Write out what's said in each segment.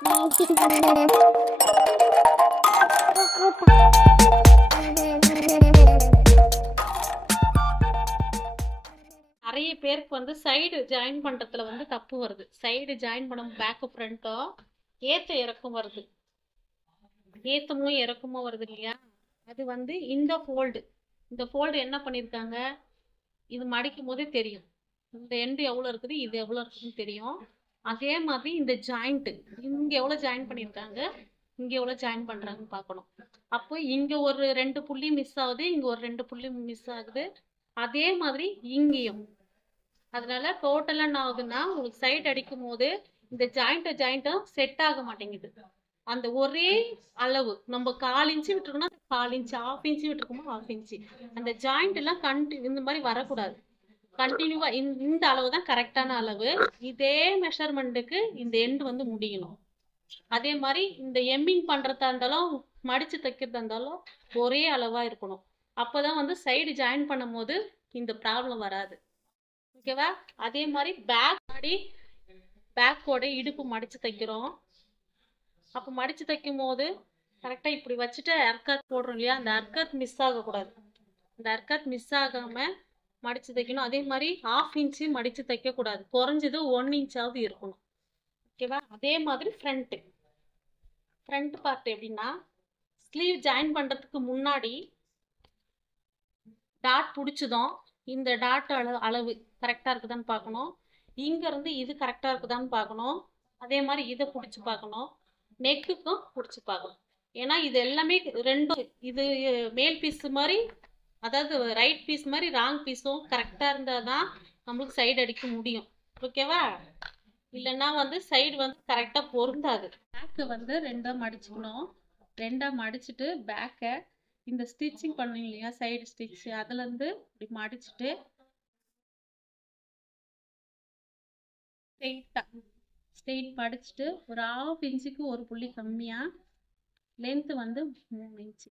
நிறைய பேருக்கு வந்து சைடு ஜாயின் பண்றதுல வந்து தப்பு வருது. சைடு ஜாயின் பண்ண பேக்கு ஃப்ரண்ட்டோ ஏத்த இறக்கம் வருது. ஏத்தமும் இறக்கமும் வருது இல்லையா? அது வந்து இந்த ஃபோல்டு என்ன பண்ணிருக்காங்க, இது மடிக்கும் போதே தெரியும். இந்த எண்டு எவ்வளவு இருக்குது, இது எவ்வளவு இருக்குதுன்னு தெரியும். அதே மாதிரி இந்த ஜாயிண்ட் இங்க எவ்வளவு ஜாயின் பண்ணிருக்காங்க, இங்க எவ்வளவு ஜாயின் பண்றாங்கன்னு பார்க்கணும். அப்போ இங்க ஒரு 2 புள்ளி மிஸ் ஆகுது, இங்க ஒரு 2 புள்ளி மிஸ் ஆகுது. அதே மாதிரி இங்கேயும். அதனால டோட்டலா என்ன ஆகுதுன்னா, உங்களுக்கு சைட் அடிக்கும் போது இந்த ஜாயிண்ட்டும் செட் ஆக மாட்டேங்குது. அந்த ஒரே அளவு நம்ம 1/4 இன்ச்சு விட்டுருக்கோம்னா 1/4 இன்ச்சு, 1/2 இன்ச்சு விட்டுருக்கோமா 1/2 இன்ச்சு. அந்த ஜாயிண்ட் எல்லாம் இந்த மாதிரி வரக்கூடாது. கண்டினியூவா இந்த அளவு தான் கரெக்டான அளவு. இதே மெஷர்மெண்ட்டுக்கு இந்த எண்டு வந்து முடியணும். அதே மாதிரி இந்த எம்மிங் பண்றதா இருந்தாலும் மடிச்சு தைக்கிறதா இருந்தாலும் ஒரே அளவா இருக்கணும். அப்பதான் வந்து சைடு ஜாயின் பண்ணும் போது இந்த ப்ராப்ளம் வராது. ஓகேவா? அதே மாதிரி பேக்கோட இடுப்பு மடிச்சு தைக்கிறோம். அப்ப மடிச்சு தைக்கும் போது கரெக்டா இப்படி வச்சுட்டு அர்க்காத் போடுறோம் இல்லையா? அந்த அர்க்காத் மிஸ் ஆகக்கூடாது. இந்த அர்க்காத் மிஸ் ஆகாம மடிச்சு தைக்கணும். அதே மாதிரி 1/2 இன்ச்சு மடிச்சு தைக்க கூடாது. குறைஞ்சது 1 இன்ச்சாவது இருக்கணும். ஓகேவா? அதே மாதிரி ஃப்ரண்ட் பார்ட் எப்படின்னா, ஸ்லீவ் ஜாயின் பண்றதுக்கு முன்னாடி டாட் பிடிச்சதும் இந்த டாட் அளவு கரெக்டா இருக்குதான்னு பார்க்கணும். இங்க இருந்து இது கரெக்டா இருக்குதான்னு பார்க்கணும். அதே மாதிரி இதை பிடிச்சு பார்க்கணும். நெக்குக்கும் பிடிச்சு பார்க்கணும். ஏன்னா இது எல்லாமே ரெண்டும், இது மேல் பீஸ் மாதிரி, அதாவது ரைட் பீஸ் மாதிரி ராங் பீஸும் கரெக்டா இருந்தாதான் நம்மளுக்கு சைடு அடிக்க முடியும். ஓகேவா? இல்லைன்னா வந்து சைடு வந்து கரெக்டா பொருந்தாது. பேக்கு வந்து 2ஆ மடிச்சுக்கணும். 2ஆ மடிச்சுட்டு பேக்கை இந்த ஸ்டிச்சிங் பண்ணுவீங்க இல்லையா, சைடு ஸ்டிச், அதுல இருந்து இப்படி மடிச்சுட்டு ஸ்ட்ரெயிட் மடிச்சுட்டு ஒரு 1/2 இன்ச்சுக்கு ஒரு புள்ளி கம்மியா லென்த் வந்து 3 இன்ச்சு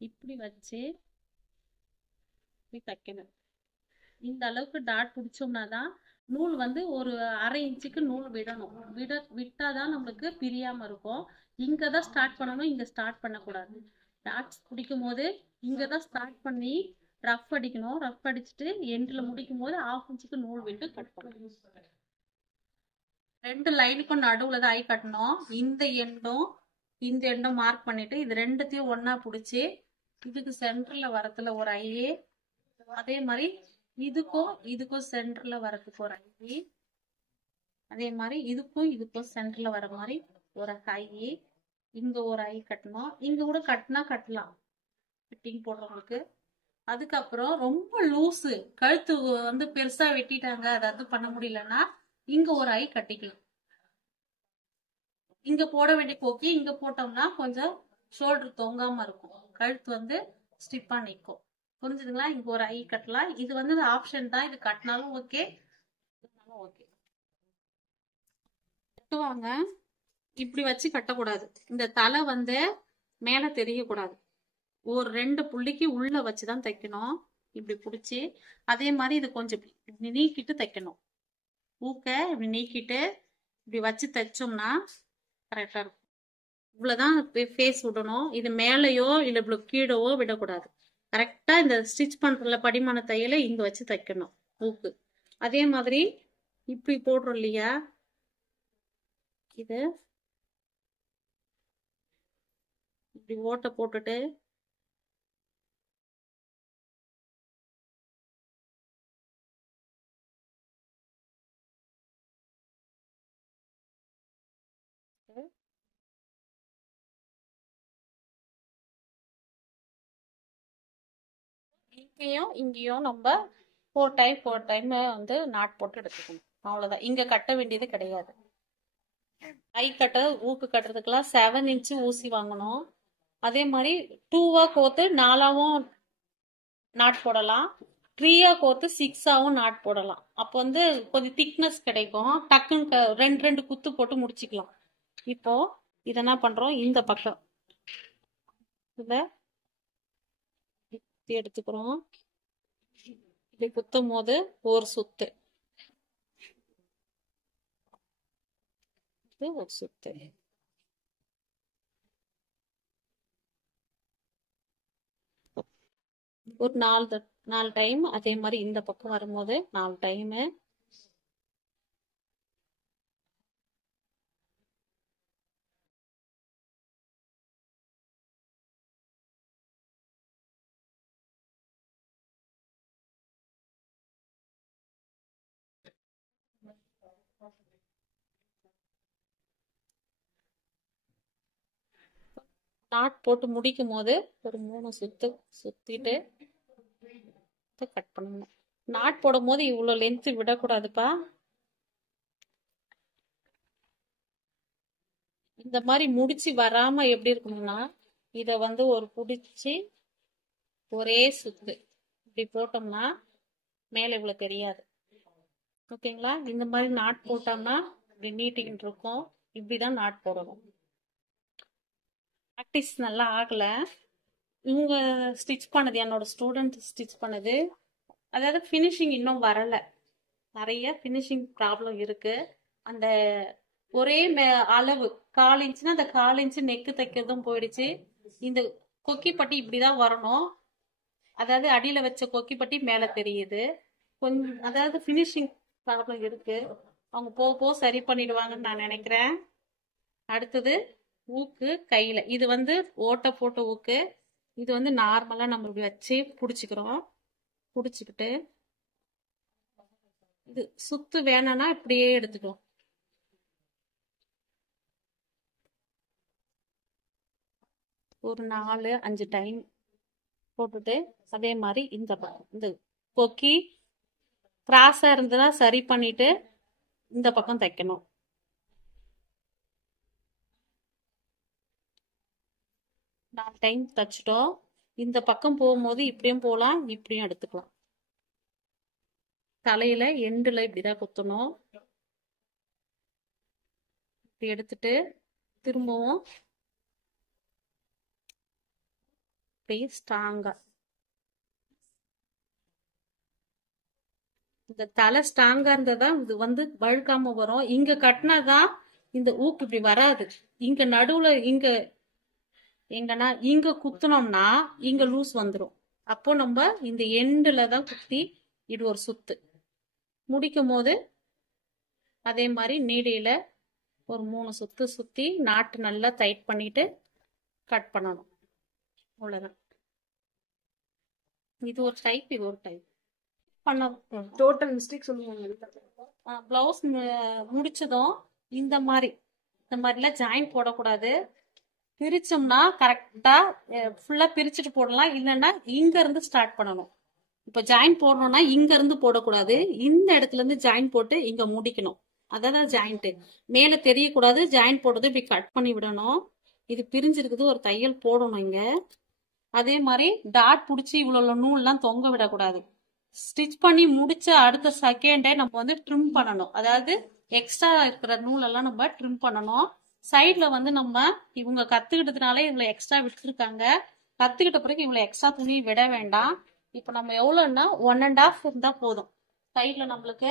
இப்படி வச்சு இப்படி தைக்கணும். இந்த அளவுக்கு டாட் பிடிச்சோம்னா தான் நூல் வந்து ஒரு 1/2 இன்ச்சுக்கு நூல் விடணும். விட்டாதான் நம்மளுக்கு பிரியாம இருக்கும். இங்கதான் ஸ்டார்ட் பண்ணணும், இங்க ஸ்டார்ட் பண்ணக்கூடாது. டாட்ஸ் பிடிக்கும் போது இங்கதான் ஸ்டார்ட் பண்ணி ரஃப் அடிக்கணும். ரஃப் அடிச்சுட்டு எண்ட்ல முடிக்கும் போது 1/2 இன்ச்சுக்கு நூல் விட்டு கட் பண்ணணும். 2 லைனுக்கும் நடுவுல தான் ஐ கட்டணும். இந்த எண்டும் மார்க் பண்ணிட்டு இது ரெண்டுத்தையும் ஒன்னா பிடிச்சி இதுக்கு சென்டர்ல வரத்துல ஒரு ஐ, அதே மாதிரி இதுக்கும் சென்டர்ல வரதுக்கு ஒரு ஐ, அதே மாதிரி இதுக்கும் சென்டர்ல வர மாதிரி ஒரு ஐ, இங்க ஒரு ஐ கட்டணும். இங்க கூட கட்டலாம் ஃபிட்டிங் போடுறவங்களுக்கு. அதுக்கப்புறம் ரொம்ப லூஸு கழுத்து வந்து பெருசா வெட்டிட்டாங்க, அதாவது பண்ண முடியலன்னா இங்க ஒரு ஐ கட்டிக்கலாம். இங்க போட வேண்டிய கோக்கி இங்க போட்டோம்னா கொஞ்சம் ஷோல்டர் தொங்காம இருக்கும், கழுத்து வந்து ஸ்டிப்பா நிற்கும். புரிஞ்சுதுங்களா? இங்க ஒரு ஐ கட்டலாம். இது வந்து ஆப்ஷன் தான், இது கட்டினாலும் ஓகே, ஓகே. கட்டுவாங்க. இப்படி வச்சு கட்டக்கூடாது. இந்த தலை வந்து மேல தெரியக்கூடாது. ஒரு 2 புள்ளிக்கு உள்ள வச்சுதான் தைக்கணும். இப்படி பிடிச்சி அதே மாதிரி இது கொஞ்சம் நீக்கிட்டு தைக்கணும். ஊக்க இப்படி நீக்கிட்டு இப்படி வச்சு தைச்சோம்னா கரெக்டா இருக்கும். இவ்வளவுதான் ஃபேஸ் விடணும். இது மேலேயோ இல்ல இவ்வளவு கீழவோ விடக்கூடாது. கரெக்டா இந்த ஸ்டிச் பண்றதுல படிமான தையல இங்க வச்சு தைக்கணும் ஊக்கு. அதே மாதிரி இப்படி போடுறோம் இல்லையா, இது இப்படி ஓட்டை போட்டுட்டு இங்கேயும் நம்ம 4 டைம் வந்து நாட் போட்டு எடுத்துக்கணும். அவ்வளவுதான். இங்க கட்ட வேண்டியது கிடையாது. ஐ கட்ட ஊக்கு கட்டுறதுக்கெல்லாம் 7 இன்ச்சு ஊசி வாங்கணும். அதே மாதிரி 2ஆ கோத்து 4ஆவும் நாட் போடலாம். 3ஆ கோத்து 6ஆவும் நாட் போடலாம். அப்போ வந்து கொஞ்சம் திக்னஸ் கிடைக்கும். டக்குன்னு 2 குத்து போட்டு முடிச்சுக்கலாம். இப்போ இத என்ன பண்றோம், இந்த பக்கம் இத எடுத்துக்கிறோம். இப்படி குத்தும் போது ஒரு சுத்து, இது ஒரு சுத்து. ஒரு 4 டைம். அதே மாதிரி இந்த பக்கம் வரும்போது 4 டைம். நாட் போட்டு முடிக்கும் போது ஒரு 3 சுத்து சுத்திட்டு கட் பண்ணணும். நாட் போடும் போது இவ்வளவு லென்த் விடக்கூடாதுப்பா. இந்த மாதிரி முடிச்சு வராம எப்படி இருக்கணும்னா, இத வந்து ஒரு புடிச்சு ஒரே சுத்து இப்படி போட்டோம்னா மேல இவ்வளவு தெரியாது. ஓகேங்களா? இந்த மாதிரி நாட் போட்டோம்னா இப்படி நீட்டிக்கிட்டு இருக்கும். இப்படிதான் நாட் போடணும். ப்ராக்டிஸ் நல்லா ஆகல. இவங்க ஸ்டிச் பண்ணது, என்னோட ஸ்டூடெண்ட் ஸ்டிச் பண்ணது, அதாவது ஃபினிஷிங் இன்னும் வரல. நிறைய ஃபினிஷிங் ப்ராப்ளம் இருக்கு. அந்த ஒரே அளவு 1/4 இன்ச்சுனா அந்த 1/4 இன்ச்சு நெக்கு தைக்கிறதும் போயிடுச்சு. இந்த கொக்கி பட்டி இப்படிதான் வரணும். அதாவது அடியில வச்ச கொக்கி பட்டி மேல தெரியுது. கொஞ்சம் அதாவது ஃபினிஷிங் ப்ராப்ளம் இருக்கு. அவங்க போக போக சரி பண்ணிடுவாங்கன்னு நான் நினைக்கிறேன். அடுத்தது ஊக்கு கையில. இது வந்து ஓட்டை போட்ட ஊக்கு. இது வந்து நார்மலா நம்ம இப்படி வச்சு புடிச்சுக்கிறோம். புடிச்சுக்கிட்டு இது சுத்து வேணும்னா இப்படியே எடுத்துக்கலாம். ஒரு 4-5 டைம் போட்டுட்டு அதே மாதிரி இந்த பக்கம் இந்த கொக்கி கிராஸா இருந்ததா சரி பண்ணிட்டு இந்த பக்கம் தைக்கணும். நான் டைம் தைச்சிட்டோம். இந்த பக்கம் போகும்போது இப்படியும் போகலாம், இப்படியும் எடுத்துக்கலாம். தலையில எண்டுல இப்படிதான் குத்தணும். இப்படி எடுத்துட்டு திரும்பவும் அப்படியே ஸ்ட்ராங்கா. இந்த தலை ஸ்ட்ராங்கா இருந்ததான் இது வந்து வழுக்காம வரும். இங்க கட்டினாதான் இந்த ஊக்கு இப்படி வராது. இங்க நடுவுல எங்கன்னா இங்க குத்துனோம்னா இங்க லூஸ் வந்துடும். அப்போ நம்ம இந்த எண்டுல தான் குத்தி இது ஒரு சுத்து முடிக்கும் போது அதே மாதிரி நீடியில ஒரு 3 சுத்து சுத்தி நாட்டு நல்லா டைட் பண்ணிட்டு கட் பண்ணணும். அவ்வளவுதான். இது ஒரு டைப், இது ஒரு டைப் பண்ண. டோட்டல் மிஸ்டேக் சொல்லுவாங்க. பிளவுஸ் முடிச்சதும் இந்த மாதிரிலாம் ஜாயின் போடக்கூடாது. பிரிச்சோம்னா கரெக்டா ஃபுல்லா பிரிச்சுட்டு போடலாம். இல்லைன்னா இங்க இருந்து ஸ்டார்ட் பண்ணணும். இப்ப ஜாயின் போடணும்னா இங்க இருந்து போடக்கூடாது. இந்த இடத்துல இருந்து ஜாயின் போட்டு இங்க முடிக்கணும். அதான் ஜாயிண்ட். மேல தெரியக்கூடாது. ஜாயின் போடுறது இப்படி கட் பண்ணி விடணும். இது பிரிஞ்சிருக்குது, ஒரு தையல் போடணும் இங்க. அதே மாதிரி டாட் புடிச்சு இவ்வளவு நூல்லாம் தொங்க விடக்கூடாது. ஸ்டிச் பண்ணி முடிச்ச அடுத்த செகண்டே நம்ம வந்து ட்ரிம் பண்ணணும். அதாவது எக்ஸ்ட்ரா இருக்கிற நூலெல்லாம் நம்ம ட்ரிம் பண்ணணும். சைட்ல வந்து நம்ம இவங்க கத்துக்கிட்டதுனால இவ்வளவு எக்ஸ்ட்ரா விட்டுருக்காங்க. கத்துக்கிட்ட பிறகு இவ்வளவு எக்ஸ்ட்ரா துணி விட வேண்டாம். இப்ப நம்ம எவ்வளவுன்னா 1.5 இருந்தா போதும். சைட்ல நம்மளுக்கு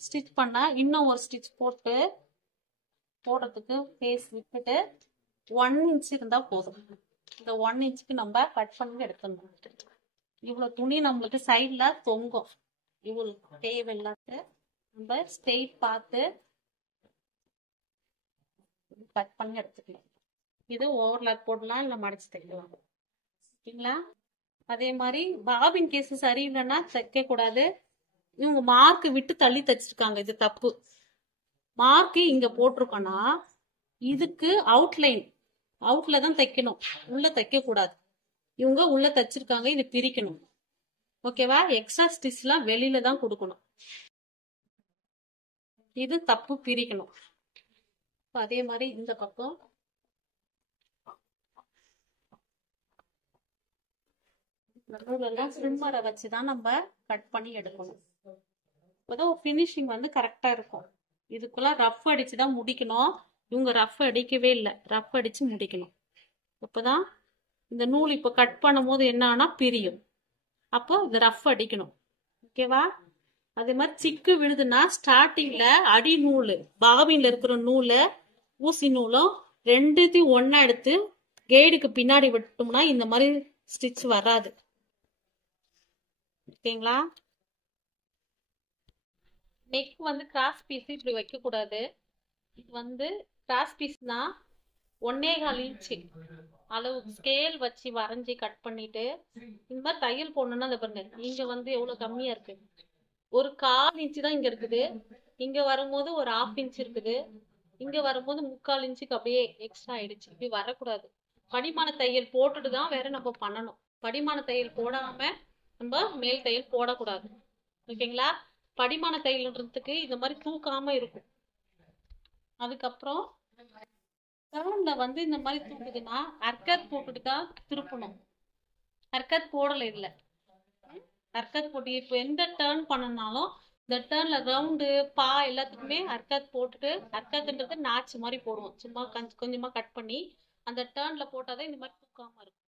ஸ்டிச் பண்ணா இன்னும் ஒரு ஸ்டிச் போடுறதுக்கு பேஸ் விட்டுட்டு 1 இன்ச் இருந்தா போதும். இந்த 1 இன்ச்சுக்கு நம்ம கட் பண்ணி எடுக்கணும். இவ்வளவு துணி நம்மளுக்கு சைட்ல தொங்கும். இவ்வளவு தேவையில்லாத நம்ம ஸ்ட்ரெயிட் பார்த்து கட் பண்ணி எடுத்துக்கலாம். இது ஓவர்லாக் போடலாம், இல்ல மடிச்சு தைக்கலாம். ஓகேங்களா? அதே மாதிரி பாபின் கேஸ் சரியில்லைன்னா தைக்க கூடாது. இவங்க மார்க் விட்டு தள்ளி தைச்சிருக்காங்க. இது தப்பு. மார்க் இங்க போட்டிருக்கோம்னா இதுக்கு அவுட்ல தான் தைக்கணும், உள்ள தைக்க கூடாது. இவங்க உள்ள தைச்சிருக்காங்க, இது பிரிக்கணும். ஓகேவா? எக்ஸ்ட்ரா ஸ்டிச் எல்லாம் வெளியில தான் கொடுக்கணும். இது தப்பு, பிரிக்கணும். அதே மாதிரி இந்த பக்கம் நடுவுலாம் ஸ்லிம்மரை வச்சுதான் நம்ம கட் பண்ணி எடுக்கணும். அப்போதான் பினிஷிங் வந்து கரெக்டா இருக்கும். இதுக்குள்ள ரஃப் அடிச்சுதான் முடிக்கணும். இவங்க ரஃப் அடிக்கவே இல்லை, ரஃப் அடிச்சு முடிக்கணும். அப்பதான் இந்த நூல் இப்ப கட் பண்ணும் போது என்ன ஆனா பிரியும். அப்போ இது ரஃப் அடிக்கணும். ஓகேவா? அதே மாதிரி சிக்கு விழுதுன்னா ஸ்டார்டிங்ல அடி நூல் பாபின்ல இருக்கிற நூலை ஊசி நூலும் ரெண்டுத்தையும் ஒண்ணா எடுத்து கைடுக்கு பின்னாடி விட்டோம்னா இந்த மாதிரி ஸ்டிச் வராது. ஓகேங்களா? நெக் வந்து கிராஸ் பீஸ் இப்படி வைக்க கூடாது. இது வந்து கிராஸ் பீஸ்னா 1.25 இன்ச்சு அளவு ஸ்கேல் வச்சு வரைஞ்சி கட் பண்ணிட்டு இந்த மாதிரி தையல் போடணும்னா அதை பாருங்க, இங்க வந்து எவ்வளவு கம்மியா இருக்கு, ஒரு 1/4 இன்ச்சு தான் இங்க இருக்குது. இங்க வரும்போது ஒரு 1/2 இன்ச் இருக்குது. இங்க வரும்போது 3/4 இன்ச்சுக்கு அப்படியே எக்ஸ்ட்ரா ஆயிடுச்சு. இப்படி வரக்கூடாது. படிமான தையல் போட்டுட்டு தான் வேற நம்ம பண்ணணும். படிமான தையல் போடாம நம்ம மேல் தையல் போடக்கூடாது. ஓகேங்களா? படிமான தையல்ன்றதுக்கு இந்த மாதிரி தூக்காம இருக்கும். அதுக்கப்புறம் டர்ன்ல வந்து இந்த மாதிரி தூக்குதுன்னா அர்க்கத் போட்டுட்டு தான் திருப்பணும். அர்க்கத் போடல இதுல. அர்க்கத் போட்டு இப்போ எந்த டர்ன் பண்ணனாலும் இந்த டர்ன்ல ரவுண்டு பா எல்லாத்துக்குமே அர்க்கத் போட்டுட்டு, அர்க்கத்ன்றது நாச்சு மாதிரி போடுவோம். சும்மா கொஞ்சமா கட் பண்ணி அந்த டர்ன்ல போட்டாதான் இந்த மாதிரி தூக்காம இருக்கும்.